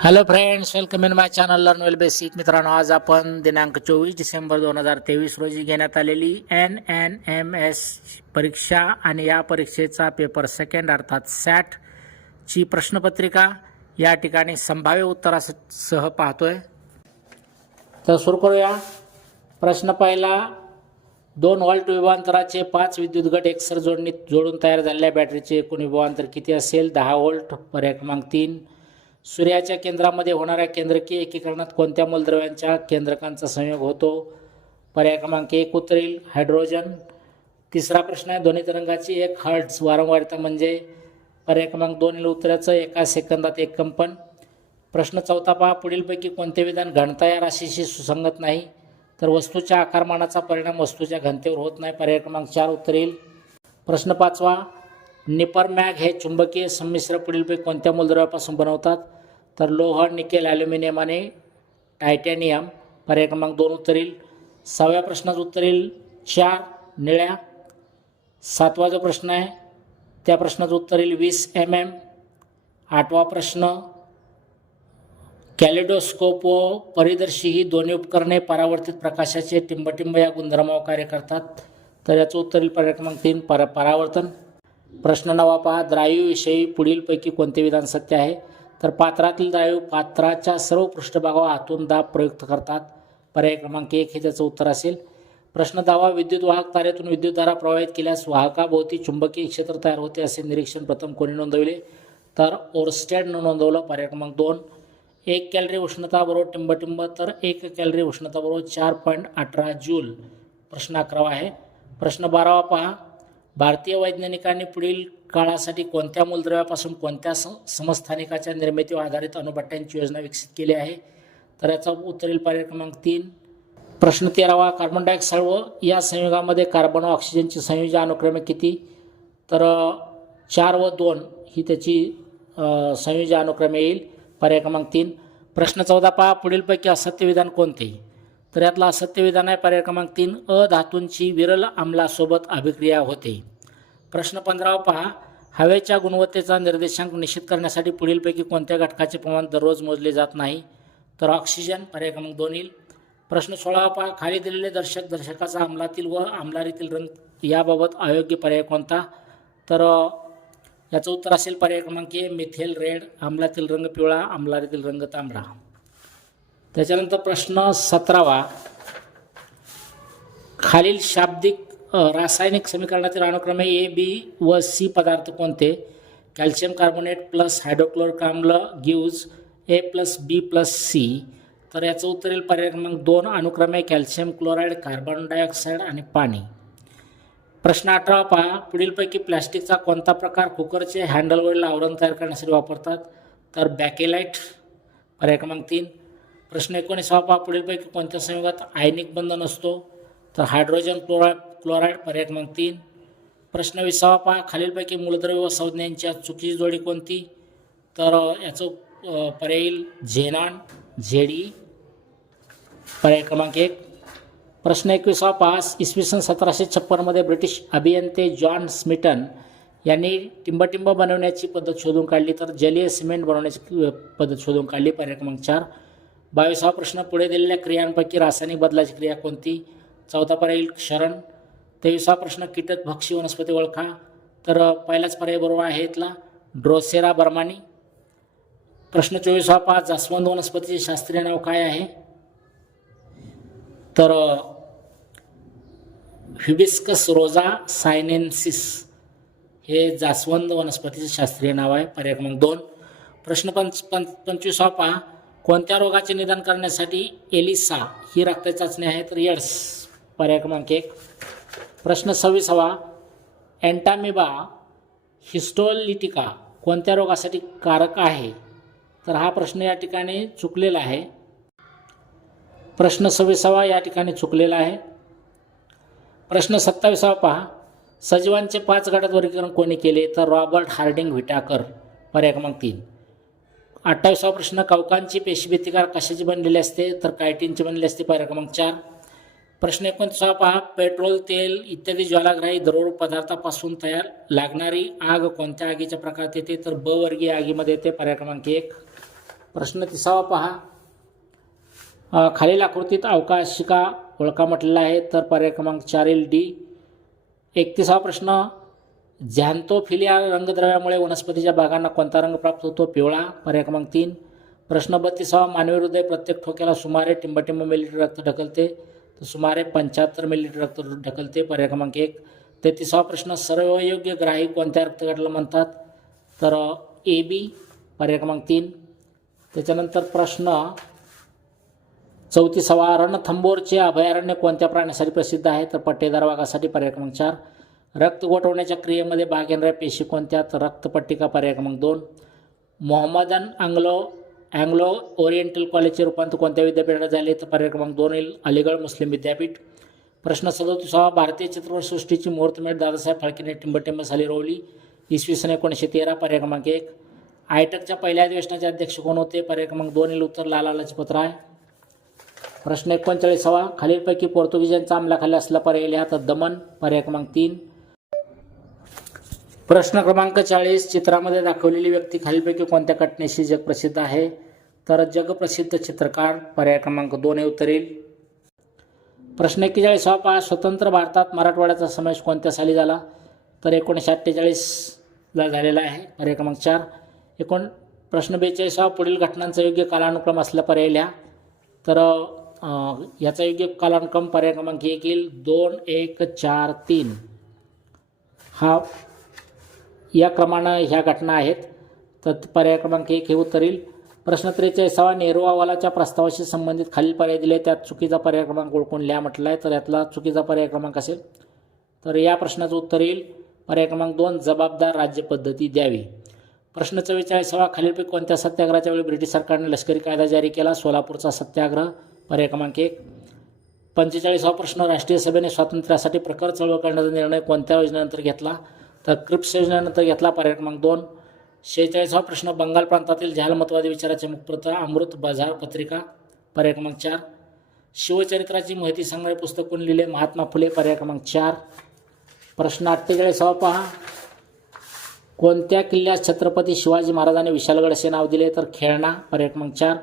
Hello friends, welcome in my channel learn well basic. मित्रांनो, आज आपण दिनांक 24 डिसेंबर 2023 रोजी घेण्यात आलेली NNMS परीक्षा आणि या परीक्षेचा पेपर सेकंड अर्थात सॅटची प्रश्नपत्रिका या ठिकाणी संभाव्य उत्तरासह पाहतोय. तर सुरू करूया. प्रश्न पहिला, 2 व्होल्ट विभवांतराचे 5 विद्युत गट एकसर जोडणीत जोडून तयार झालेल्या बॅटरीचे एकूण विभवांतर किती असेल? 10 व्होल्ट. पर्याय क्रमांक 3. सूर्याच्या केंद्रामध्ये होणाऱ्या केंद्रकीय एकीकरणात कोणत्या मूलद्रव्यांच्या केंद्रकांचा संयोग होतो? पर्याय क्रमांक 1 उत्तर येईल हायड्रोजन. तिसरा प्रश्न आहे, ध्वनी तरंगाची 1 हर्ट्झ वारंवारता म्हणजे? पर्याय क्रमांक 2 येईल उत्तराचं 1 सेकंदात 1 कंपन. प्रश्न चौथा पहा, पुढीलपैकी कोणते विधान घनता या राशीशी सुसंगत नाही? तर वस्तूच्या आकारमानाचा परिणाम वस्तूच्या घनतेवर होत नाही. पर्याय क्रमांक 4 उत्तर येईल. प्रश्न पाचवा, निपरमॅग हे चुंबकीय संमिश्र पुढीलपैकी कोणत्या मूलद्रव्यापासून बनवतात? तर लोह, निकेल, ॲल्युमिनियम आणि टायटॅनियम. पर्याय क्रमांक 2 उत्तर येईल. 6व्या प्रश्नाचं उत्तर येईल 4 निळ्या. 7वा जो प्रश्न आहे त्या प्रश्नाचं उत्तर येईल 20 mm. 8वा प्रश्न, कॅलिडोस्कोप व परिदर्शी ही दोन्ही उपकरणे परावर्तित प्रकाशाचे टिंबटिंब या गुणधर्मावर कार्य करतात. तर याचं उत्तर येईल पर्याय क्रमांक 3 परावर्तन. प्रश्न 9 पहा, द्राव्यविषयी पुढीलपैकी कोणते विधान सत्य आहे? तर पात्रातील द्राव्य पात्राच्या सर्व पृष्ठभागावर आतून दाब प्रयुक्त करतात. पर्याय क्रमांक 1 हे त्याचं उत्तर असेल. प्रश्न 10, विद्युत वाहक तारेतून विद्युतधारा प्रवाहित केल्यास वाहकाभोवती चुंबकीय क्षेत्र तयार होते असे निरीक्षण प्रथम कोणी नोंदवले? तर ओरस्टेडनं नोंदवलं. पर्याय क्रमांक 2. 1 कॅलरी उष्णता बरोबर टिंबटिंब, तर 1 कॅलरी उष्णता बरोबर 4.18 जूल. प्रश्न 11 आहे. प्रश्न 12 पहा, भारतीय वैज्ञानिकांनी पुढील काळासाठी कोणत्या मूलद्रव्यापासून कोणत्या समस्थानिकाच्या निर्मितीवर आधारित अणुभट्ट्यांची योजना विकसित केली आहे? तर याचा उत्तर येईल पर्याय क्रमांक 3. प्रश्न 13, कार्बन डायऑक्साईड व या संयुगामध्ये कार्बन व ऑक्सिजनची संयोजी अनुक्रमे किती? तर 4 व 2 ही त्याची संयोजी अनुक्रमे येईल. पर्याय क्रमांक 3. प्रश्न 14 पहा, पुढीलपैकी असत्य विधान कोणते? तर यातलं असत्य विधान आहे पर्याय क्रमांक 3, अधातूंची विरल आम्लासोबत अभिक्रिया होते. प्रश्न 15 पहा, हवेच्या गुणवत्तेचा निर्देशांक निश्चित करण्यासाठी पुढीलपैकी कोणत्या घटकाचे प्रमाण दररोज मोजले जात नाही? तर ऑक्सिजन. पर्याय क्रमांक 2 येईल. प्रश्न 16 पहा, खाली दिलेले दर्शकाचा आम्लातील व आम्लारीतील रंग याबाबत अयोग्य पर्याय कोणता? तर याचं उत्तर असेल पर्याय क्रमांक 1 मिथेल रेड. आम्लातील रंग पिवळा, आम्लारीतील रंग तांबडा. त्याच्यानंतर प्रश्न 17, खालील शाब्दिक रासायनिक समीकरणातील अनुक्रमे ए, बी व सी पदार्थ कोणते? कॅल्शियम कार्बोनेट प्लस हायड्रोक्लोरिक आम्ल गिव्ज A+B+C. तर याचं उत्तर येईल पर्याय क्रमांक 2 अनुक्रमे कॅल्शियम क्लोराईड, कार्बन डायऑक्साईड आणि पाणी. प्रश्न 18 पहा, पुढीलपैकी प्लॅस्टिकचा कोणता प्रकार कुकरचे हँडलवरील आवरण तयार करण्यासाठी वापरतात? तर बॅकेलाइट. पर्याय क्रमांक 3. प्रश्न 19 पहा, पुढीलपैकी कोणत्या संयुगात आयनिक बंध नसतो? तर हायड्रोजन क्लोराईड. पर्याय क्रमांक 3. प्रश्न 20 पहा, खालीलपैकी मूलद्रव्य व संज्ञांची चुकीची जोडी कोणती? तर याचं पर्याय येईल झेनॉन, झेडी. पर्याय क्रमांक 1. प्रश्न 21 पहा, इसवी सन 1756 ब्रिटिश अभियंते जॉन स्मिटन यांनी टिंबटिंब बनवण्याची पद्धत शोधून काढली. तर जलीय सिमेंट बनवण्याची पद्धत शोधून काढली. पर्याय क्रमांक 4. 22 प्रश्न, पुढे दिलेल्या क्रियांपैकी रासायनिक बदलाची क्रिया कोणती? चौथा पर्याय येईल क्षरण. 23 प्रश्न, कीटक भक्षी वनस्पती ओळखा. तर पहिलाच पर्याय बरोबर आहे इथला ड्रोसेरा बर्मानी. प्रश्न 24 पहा, जास्वंद वनस्पतीचे शास्त्रीय नाव काय आहे? तर हिबिस्कस रोजा सायनेन्सिस हे जास्वंद वनस्पतीचे शास्त्रीय नाव आहे. पर्याय क्रमांक 2. प्रश्न 25 पहा, कोणत्या रोगाचे निदान करण्यासाठी एलिसा ही रक्त चाचणी आहे? तर एड्स. पर्याय क्रमांक 1. प्रश्न 26 एंटामिबा हिस्टोलिटिका कोणत्या रोगासाठी कारक आहे? तर हा प्रश्न या ठिकाणी चुकलेला आहे. प्रश्न 26 या ठिकाणी चुकलेला आहे. प्रश्न 27 पहा, सजीवांचे 5 गटात वर्गीकरण कोणी केले? तर रॉबर्ट हार्डिंग व्हिटाकर. पर्याय क्रमांक 3. 28 प्रश्न, कवकांची पेशीभित्तिकार कशाची बनलेली असते? तर कायटिनची बनलेली असते. पर्याय क्रमांक 4. प्रश्न 29 पहा, पेट्रोल, तेल इत्यादी ज्वालाग्राही द्रवरूप पदार्थापासून तयार लागणारी आग कोणत्या आगीच्या प्रकारात येते? तर ब वर्गीय आगीमध्ये येते. पर्याय क्रमांक 1. प्रश्न 30 पहा. खालील आकृतीत अवकाशिका ओळखा म्हटलेला आहे, तर पर्याय क्रमांक 4 येईल डी. 31 प्रश्न. झॅन्थोफिलिया रंगद्रव्यामुळे वनस्पतीच्या भागांना कोणता रंग प्राप्त होतो? पिवळा. पर्याय क्रमांक 3. प्रश्न 32. मानवी हृदय प्रत्येक ठोक्याला सुमारे टिंबटिंब मिलीलिटर रक्त ढकलते, तर सुमारे 75 मिलीलिटर रक्त ढकलते. पर्याय क्रमांक 1. 33 प्रश्न. सर्वयोग्य ग्राही कोणत्या रक्तगटाला म्हणतात? तर ए बी. पर्याय क्रमांक 3. त्याच्यानंतर प्रश्न 34. रणथंबोरचे अभयारण्य कोणत्या प्राण्यासाठी प्रसिद्ध आहे? तर पट्टेदार वाघासाठी. पर्याय क्रमांक 4. रक्त गोठवण्याच्या क्रियेमध्ये भाग घेणाऱ्या पेशी कोणत्या? तर रक्तपट्टिका. पर्याय क्रमांक 2. मोहम्मदन अँग्लो ओरिएंटल कॉलेजचे रूपांतर कोणत्या विद्यापीठात झाले? तर पर्याय क्रमांक 2 येईल अलीगड मुस्लिम विद्यापीठ. प्रश्न 37. भारतीय चित्रपटसृष्टीची मुहूर्तमेढ दादासाहेब फाळकेने टिंबटिंब साली रोवली? इसवी सन 1913. पर्याय क्रमांक 1. आयटकच्या पहिल्या अधिवेशनाचे अध्यक्ष कोण होते? पर्याय क्रमांक 2 येईल उत्तर लाला लजपत राय. प्रश्न 39. खालीलपैकी पोर्तुगीजांचा अंमलाखाली असला पर्याय लिहा, तर दमन. पर्याय क्रमांक 3. प्रश्न क्रमांक 40. चित्रामध्ये दाखवलेली व्यक्ती खालीलपैकी कोणत्या घटनेशी जगप्रसिद्ध आहे? तर जगप्रसिद्ध चित्रकार. पर्याय क्रमांक 2 हे उत्तर येईल. प्रश्न 41. पहा. स्वतंत्र भारतात मराठवाड्याचा समावेश कोणत्या साली झाला? तर 1948ला झालेला आहे. पर्याय क्रमांक 4. प्रश्न 42. पुढील घटनांचा योग्य कालानुक्रम असला पर्याय लिहा, तर याचा योग्य कालानुक्रम पर्याय क्रमांक 1 येईल 2, 1, 4, 3. या क्रमानं ह्या घटना आहेत, तर पर्याय क्रमांक 1 हे उत्तर येईल. प्रश्न 43. नेहरू अहवालाच्या प्रस्तावाशी संबंधित खालील पर्याय दिले, त्यात चुकीचा पर्याय क्रमांक ओळखून लिहा म्हटलं आहे, तर यातला चुकीचा पर्याय क्रमांक असेल, तर या प्रश्नाचं उत्तर येईल पर्याय क्रमांक 2 जबाबदार राज्यपद्धती द्यावी. प्रश्न 44. खालीलपैकी कोणत्या सत्याग्रहाच्या वेळी ब्रिटिश सरकारने लष्करी कायदा जारी केला? सोलापूरचा सत्याग्रह. पर्याय क्रमांक 1. 45. प्रश्न. राष्ट्रीय सभेने स्वातंत्र्यासाठी प्रखर चळवळ करण्याचा निर्णय कोणत्या योजनेनंतर घेतला? तर क्रिप्स योजनेनंतर घेतला. पर्याय क्रमांक 2. 46. प्रश्न. बंगाल प्रांतातील झालमतवादी विचाराचे मुखपत्र अमृत बाजार पत्रिका. पर्याय क्रमांक 4. शिवचरित्राची माहिती सांगणारे पुस्तक कोण लिहिले? महात्मा फुले. पर्याय क्रमांक 4. प्रश्न 48. पहा. कोणत्या किल्ल्यास छत्रपती शिवाजी महाराजांनी विशालगड असे नाव दिले? तर खेळणा. पर्याय क्रमांक 4.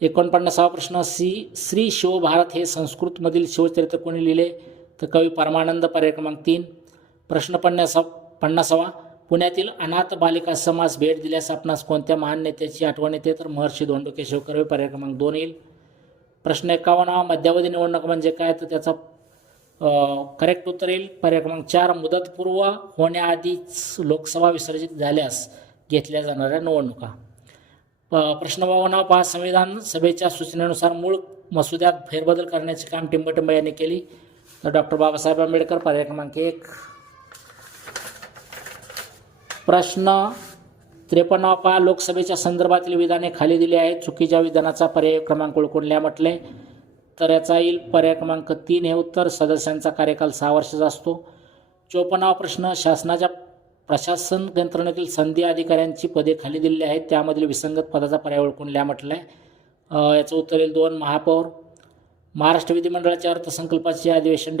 49. प्रश्न. श्री शिवभारत हे संस्कृतमधील शिवचरित्र कोणी लिहिले? तर कवी परमानंद. पर्याय क्रमांक 3. प्रश्न 50. पुण्यातील अनाथ बालिका समाज भेट दिल्यास आपणास कोणत्या महान नेत्याची आठवण येते? तर महर्षी धोंडो केशव कर्वे. पर्याय क्रमांक 2 येईल. प्रश्न 51. मध्यावधी निवडणूक म्हणजे काय? तर त्याचा करेक्ट उत्तर येईल पर्याय क्रमांक 4 मुदतपूर्व होण्याआधीच लोकसभा विसर्जित झाल्यास घेतल्या जाणाऱ्या निवडणुका. प्रश्न 52. पहा. संविधान सभेच्या सूचनेनुसार मूळ मसुद्यात फेरबदल करण्याचे काम टिंबटिंब यांनी केली, तर डॉक्टर बाबासाहेब आंबेडकर. पर्याय क्रमांक 1. प्रश्न 53. पहा. लोकसभेच्या संदर्भातील विधाने खाली दिली आहेत, चुकीच्या विधानाचा पर्याय क्रमांक ओळखून लिहा म्हटले, तर याचा येईल पर्याय क्रमांक 3 हे उत्तर. सदस्यांचा कार्यकाल 6 वर्षाचा असतो. 54. प्रश्न. शासनाच्या प्रशासन यंत्रणेतील संधी अधिकाऱ्यांची पदे खाली दिलेली आहेत, त्यामधील विसंगत पदाचा पर्याय ओळखून लिहा म्हटलं आहे, याचं उत्तर येईल 2 महापौर. महाराष्ट्र विधिमंडळाचे अर्थसंकल्पाचे अधिवेशन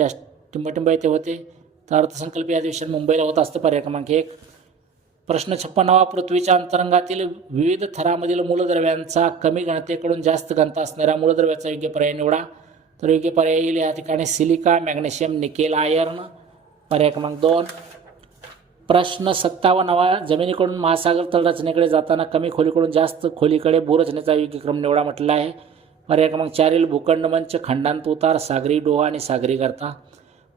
टिंबटिंब येथे होते, तर अर्थसंकल्पीय अधिवेशन मुंबईला होत असतं. पर्याय क्रमांक 1. प्रश्न 56. पृथ्वीच्या अंतरंगातील विविध थरामधील मूलद्रव्यांचा कमी घनतेकडून जास्त घनता असणाऱ्या मूलद्रव्याचा योग्य पर्याय निवडा, तर योग्य पर्याय येईल या ठिकाणी सिलिका, मॅग्नेशियम, निकेल, आयर्न. पर्याय क्रमांक 2. प्रश्न 57. जमिनीकडून महासागर तळरचनेकडे जाताना कमी खोलीकडून जास्त खोलीकडे भूरचनेचा योग्य क्रम निवडा म्हटला आहे, पर्याय क्रमांक 4 येईल भूखंड मंच, खंडांत उतार, सागरी डोहा आणि सागरी गर्ता.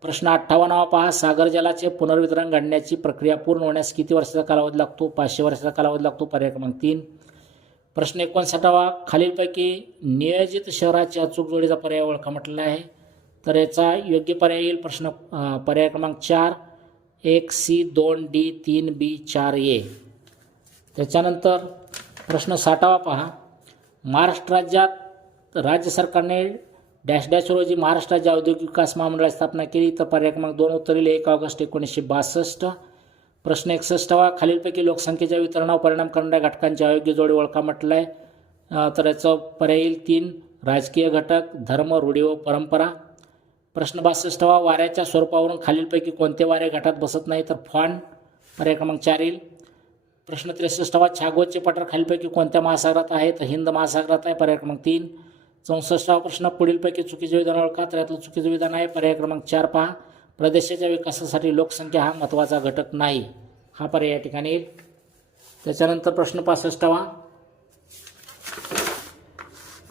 प्रश्न 58. पहा. सागर जलाचे पुनर्वितरण घडण्याची प्रक्रिया पूर्ण होण्यास किती वर्षाचा कालावधी लागतो? 500 वर्षाचा कालावधी लागतो. पर्याय क्रमांक 3. प्रश्न 59. खालीलपैकी नियोजित शहराची अचूक जोडीचा पर्याय ओळखा म्हटलेला आहे, तर याचा योग्य पर्याय येईल पर्याय क्रमांक 4 1C 2D 3B 4A. त्याच्यानंतर प्रश्न 60. पहा. महाराष्ट्र राज्य सरकारने डॅश डॅश रोजी महाराष्ट्र राज्य औद्योगिक विकास महामंडळाची स्थापना केली, तर पर्याय क्रमांक 2 उत्तर येईल 1 ऑगस्ट 1962. प्रश्न 61. खालीलपैकी लोकसंख्येच्या वितरणावर परिणाम करणाऱ्या घटकांची अयोग्य जोडी ओळखा म्हटलं आहे, तर याचं पर्याय येईल 3 राजकीय घटक, धर्म, रूढी व परंपरा. प्रश्न 62. वाऱ्याच्या स्वरूपावरून खालीलपैकी कोणते वारे घटात बसत नाही? तर फॉन. पर्याय क्रमांक 4 येईल. प्रश्न 63वा छागोचे पठार खालीलपैकी कोणत्या महासागरात आहे? तर हिंद महासागरात आहे, पर्याय क्रमांक 3. 64वा प्रश्न पुढीलपैकी चुकीचे विधान ओळखा. तर यातलं चुकीचं विधान आहे पर्याय क्रमांक 4 पहा. प्रदेशाच्या विकासासाठी लोकसंख्या हा महत्त्वाचा घटक नाही, हा पर्याय या ठिकाणी येईल. त्याच्यानंतर प्रश्न 65वा,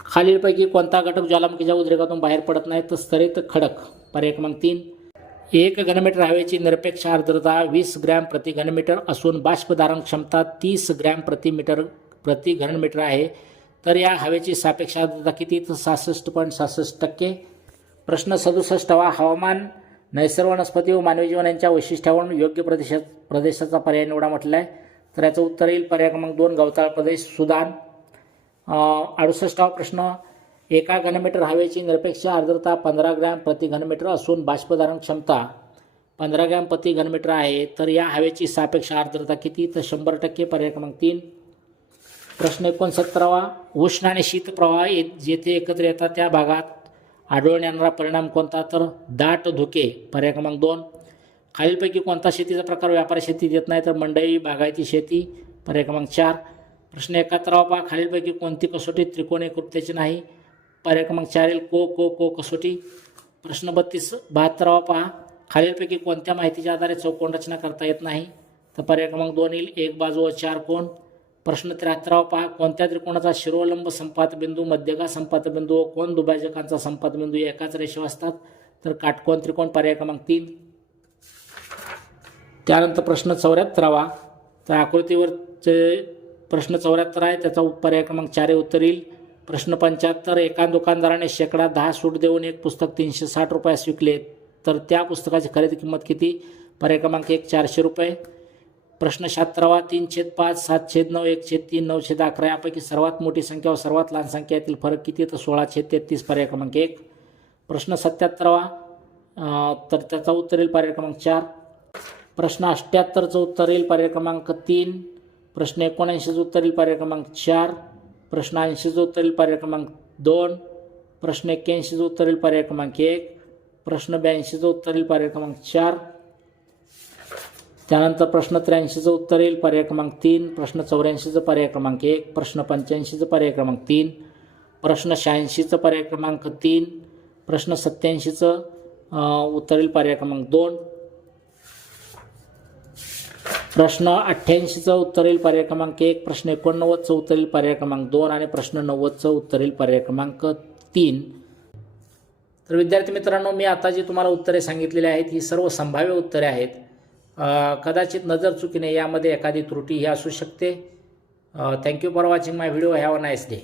खालीलपैकी कोणता घटक ज्वालामुखीच्या उद्रेकातून बाहेर पडत नाही? तर स्तरित खडक, पर्याय क्रमांक 3. 1 घनमीटर हवेची निरपेक्ष आर्द्रता 20 ग्रॅम प्रति घनमीटर असून बाष्पधारण क्षमता 30 ग्रॅम प्रति घनमीटर आहे. तर या हवेची सापेक्ष आर्द्रता किती? तर 66.66%. प्रश्न 67वा, हवामान, नैसर्गिक वनस्पती व मानवी जीवन यांच्या वैशिष्ट्यावरून योग्य प्रदेशाचा पर्याय निवडा म्हटलं आहे. तर याचं उत्तर येईल पर्याय क्रमांक 2 गवताळ प्रदेश, सुदान. 68वा प्रश्न, 1 घनमीटर हवेची निरपेक्ष आर्द्रता 15 ग्रॅम प्रति घनमीटर असून बाष्पधारण क्षमता 15 ग्रॅम प्रति घनमीटर आहे. तर या हवेची सापेक्ष आर्द्रता किती? तर 100%, पर्याय क्रमांक 3. प्रश्न 69वा, उष्ण आणि शीत प्रवाह जेथे एकत्र येतात त्या भागात आढळून येणारा परिणाम कोणता? तर दाट धुके, पर्याय क्रमांक 2. खालीलपैकी कोणता शेतीचा प्रकार व्यापारी शेतीत येत नाही? तर मंडई बागायती शेती, पर्याय क्रमांक 4. प्रश्न 71वा पहा, खालीलपैकी कोणती कसोटी त्रिकोणी कृत्याची नाही? पर्याय क्रमांक 4 येईल को कसोटी. प्रश्न 72वा पहा, खालीलपैकी कोणत्या माहितीच्या आधारे चौकोन रचना करता येत नाही? तर पर्याय क्रमांक 2 येईल 1 बाजू व 4 कोण. प्रश्न 73वा पहा, कोणत्या त्रिकोणाचा शिरोलंब संपातबिंदू, मध्यगा संपातबिंदू व कोन दुभाजकांचा संपातबिंदू एकाच रेषेवर असतात? तर काटकोन त्रिकोण, पर्याय क्रमांक 3. त्यानंतर प्रश्न 74वा, तर आकृतीवरचे प्रश्न 74 आहे, त्याचा पर्याय क्रमांक 4 उत्तर येईल. प्रश्न 75, एका दुकानदाराने शेकडा 10 सूट देऊन एक पुस्तक 360 रुपयास विकले, तर त्या पुस्तकाची खरेदी किंमत किती? पर्याय क्रमांक 1 400 रुपये. प्रश्न 76वा, 3/5, 7/9, 1/3, 9/11 यापैकी सर्वात मोठी संख्या व सर्वात लहान संख्या यातील फरक किती? तर 16/33, पर्याय क्रमांक 1. प्रश्न 77वा, तर त्याचा उत्तर येईल पर्याय क्रमांक 4. प्रश्न 78चं उत्तर येईल पर्याय क्रमांक 3. प्रश्न 79चं उत्तर येईल पर्याय क्रमांक 4. प्रश्न 80चं उत्तर येईल पर्याय क्रमांक 2. प्रश्न 81चं उत्तर येईल पर्याय क्रमांक 1. प्रश्न 82चं उत्तर येईल पर्याय क्रमांक 4. त्यानंतर प्रश्न 83चं उत्तर येईल पर्याय क्रमांक 3. प्रश्न 84चं पर्याय क्रमांक 1. प्रश्न 85चं पर्याय क्रमांक 3. प्रश्न 86चं पर्याय क्रमांक 3. प्रश्न 87चं उत्तर येईल पर्याय क्रमांक 2. प्रश्न 88चं उत्तर येईल पर्याय क्रमांक 1. प्रश्न 89चं उत्तर येईल पर्याय क्रमांक 2 आणि प्रश्न 90चं उत्तर येईल पर्याय क्रमांक 3. तर विद्यार्थी मित्रांनो, मी आता जी तुम्हाला उत्तरे सांगितलेली आहेत ही सर्व संभाव्य उत्तरे आहेत. कदाचित नजर चुकीने यामध्ये एखादी त्रुटी ही असू शकते. Thank you for watching my video. Have a nice day.